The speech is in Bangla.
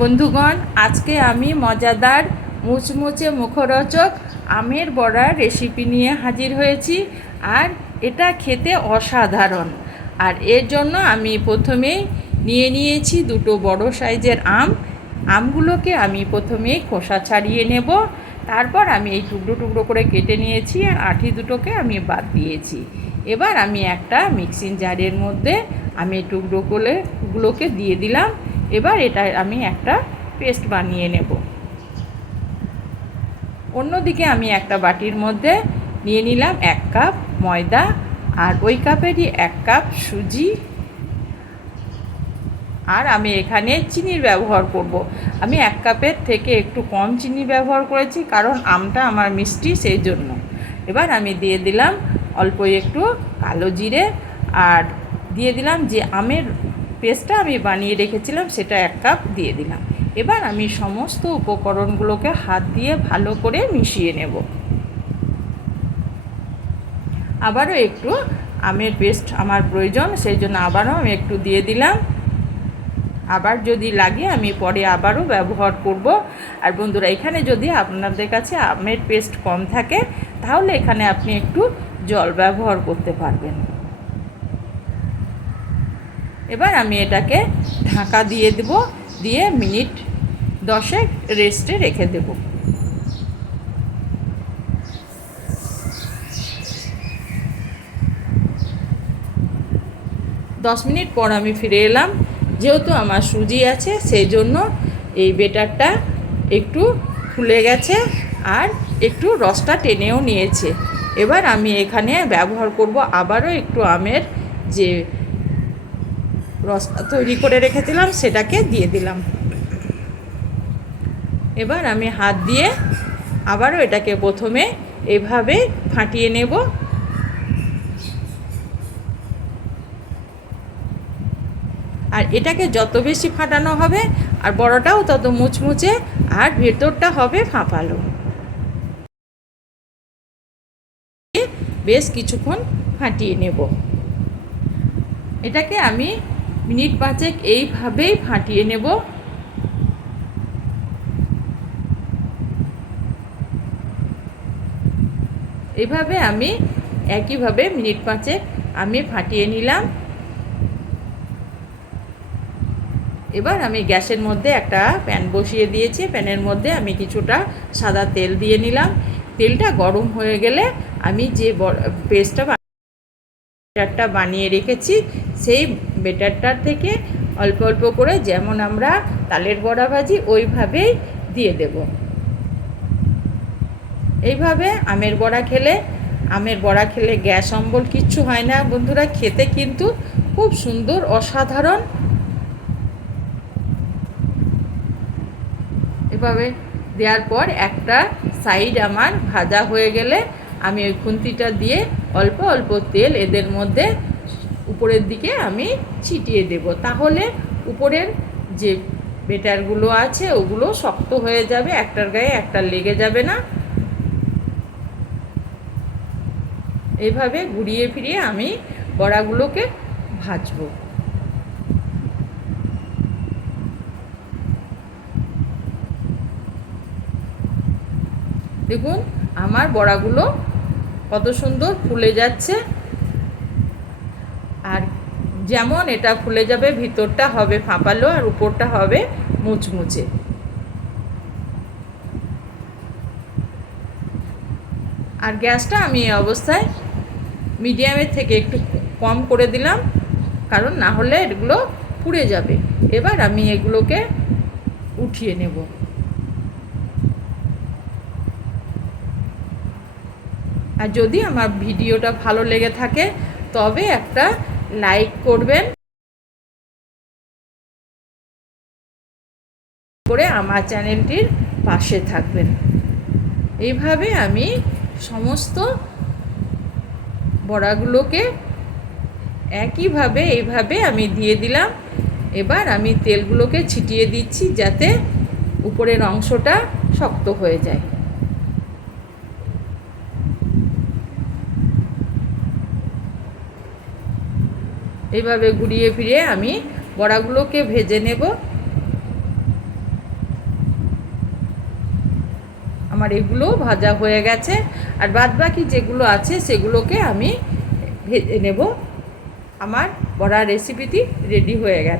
বন্ধুগণ, আজকে আমি মজাদার মুচমুচে মুখরোচক আমের বড়ার রেসিপি নিয়ে হাজির হয়েছি। আর এটা খেতে অসাধারণ। আর এর জন্য আমি প্রথমেই নিয়ে নিয়েছি দুটো বড় সাইজের আম। আমগুলোকে আমি প্রথমেই খোসা ছাড়িয়ে নেব। তারপর আমি এই টুকরো টুকরো করে কেটে নিয়েছি আর আঠি দুটোকে আমি বাদ দিয়েছি। এবার আমি একটা মিক্সিং জারের মধ্যে আমি টুকরো করে গুলোকে দিয়ে দিলাম। এবার এটা আমি একটা পেস্ট বানিয়ে নেব। অন্যদিকে আমি একটা বাটির মধ্যে নিয়ে নিলাম এক কাপ ময়দা আর ওই কাপেরই এক কাপ সুজি। আর আমি এখানে চিনির ব্যবহার করব। আমি এক কাপের থেকে একটু কম চিনি ব্যবহার করেছি কারণ আমটা আমার মিষ্টি সেই জন্য। এবার আমি দিয়ে দিলাম অল্প একটু কালো জিরে আর দিয়ে দিলাম যে আমের পেস্টটা আমি বানিয়ে রেখেছিলাম, সেটা এক কাপ দিয়ে দিলাম। এবার আমি সমস্ত উপকরণগুলোকে হাত দিয়ে ভালো করে মিশিয়ে নেব। আবারও একটু আমের পেস্ট আমার প্রয়োজন, সেই জন্য আবারও আমি একটু দিয়ে দিলাম। আবার যদি লাগে আমি পরে আবারও ব্যবহার করব। আর বন্ধুরা, এখানে যদি আপনাদের কাছে আমের পেস্ট কম থাকে, তাহলে এখানে আপনি একটু জল ব্যবহার করতে পারবেন। এবার আমি এটাকে ঢাকা দিয়ে দেব, দিয়ে মিনিট দশেক রেস্টে রেখে দেব। দশ মিনিট পর আমি ফিরে এলাম, যেহেতু আমার সুজি আছে সেই জন্য এই বেটারটা একটু ফুলে গেছে আর একটু রসটা টেনেও নিয়েছে। এবার আমি এখানে ব্যবহার করব আবারও একটু আমের যে রসটা তৈরি করে রেখেছিলাম, সেটাকে দিয়ে দিলাম। এবার আমি হাত দিয়ে আবারও এটাকে প্রথমে এভাবে ফাটিয়ে নেব। আর এটাকে যত বেশি ফাটানো হবে, আর বড়টাও তত মুচমুচে, আর ভেতরটা হবে ফাঁপালো। বেশ কিছুক্ষণ ফাটিয়ে নেব। এটাকে আমি মিনিট পাঁচেক এইভাবেই ফাটিয়ে নেব। এভাবে আমি একইভাবে মিনিট পাঁচেক আমি ফাটিয়ে নিলাম। এবার আমি গ্যাসের মধ্যে একটা প্যান বসিয়ে দিয়েছি। প্যানের মধ্যে আমি কিছুটা সাদা তেল দিয়ে নিলাম। তেলটা গরম হয়ে গেলে আমি যে পেস্টটা বেটারটা বানিয়ে রেখেছি, সেই বেটারটার থেকে অল্প অল্প করে যেমন আমরা তালের বড়া ভাজি, ওইভাবেই দিয়ে দেব। এইভাবে আমের বড়া খেলে, আমের বড়া খেলে গ্যাস অম্বল কিচ্ছু হয় না। বন্ধুরা, খেতে কিন্তু খুব সুন্দর, অসাধারণ। এভাবে দেওয়ার পর একটা সাইড আমার ভাজা হয়ে গেলে আমি ওই খুন্তিটা দিয়ে অল্প অল্প তেল এদের মধ্যে উপরের দিকে আমি ছিটিয়ে দেব। তাহলে উপরের যে বেটারগুলো আছে, ওগুলো শক্ত হয়ে যাবে, একটার গায়ে একটা লেগে যাবে না। এইভাবে ঘুরিয়ে ফিরিয়ে আমি বড়াগুলোকে ভাজবো। দেখুন, আমার বড়াগুলো কত সুন্দর ফুলে যাচ্ছে। যেমন এটা খুলে যাবে, ভিতরটা হবে ফাঁপালো আর উপরটা হবে মুচমুচে। আর গ্যাসটা আমি এই অবস্থায় মিডিয়ামের থেকে একটু কম করে দিলাম, কারণ না হলে এগুলো পুড়ে যাবে। এবার আমি এগুলোকে উঠিয়ে নেব। আর যদি আমার ভিডিওটা ভালো লেগে থাকে, তবে একটা লাইক করবেন। করে আমার চ্যানেলটির পাশে থাকবেন। এইভাবে আমি সমস্ত বড়াগুলোকে একইভাবে, এইভাবে আমি দিয়ে দিলাম। এবার আমি তেলগুলোকে ছিটিয়ে দিচ্ছি যাতে উপরের অংশটা শক্ত হয়ে যায়। এইভাবে ঘুরিয়ে ফিরিয়ে আমি বড়াগুলোকে ভেজে নেব। আমার এগুলো ভাজা হয়ে গেছে। আর বাদ বাকি যেগুলো আছে সেগুলোকে আমি ভেজে নেব। আমার বড়া রেসিপিটি রেডি হয়ে গেছে।